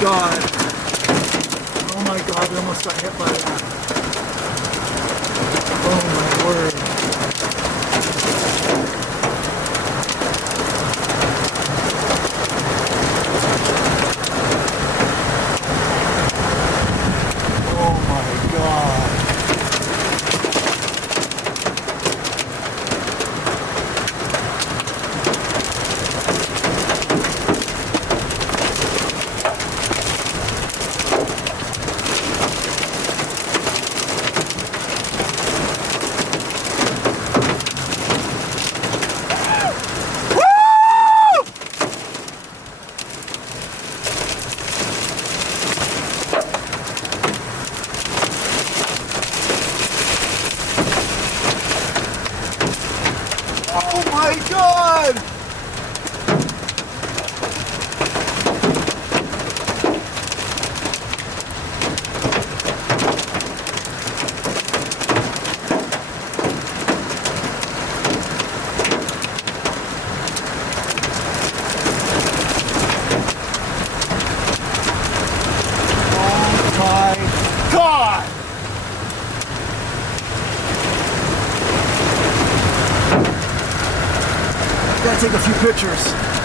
god. Oh my god, we almost got hit by that. Oh my word. Oh my god. Oh my god! Oh my god! Gotta take a few pictures.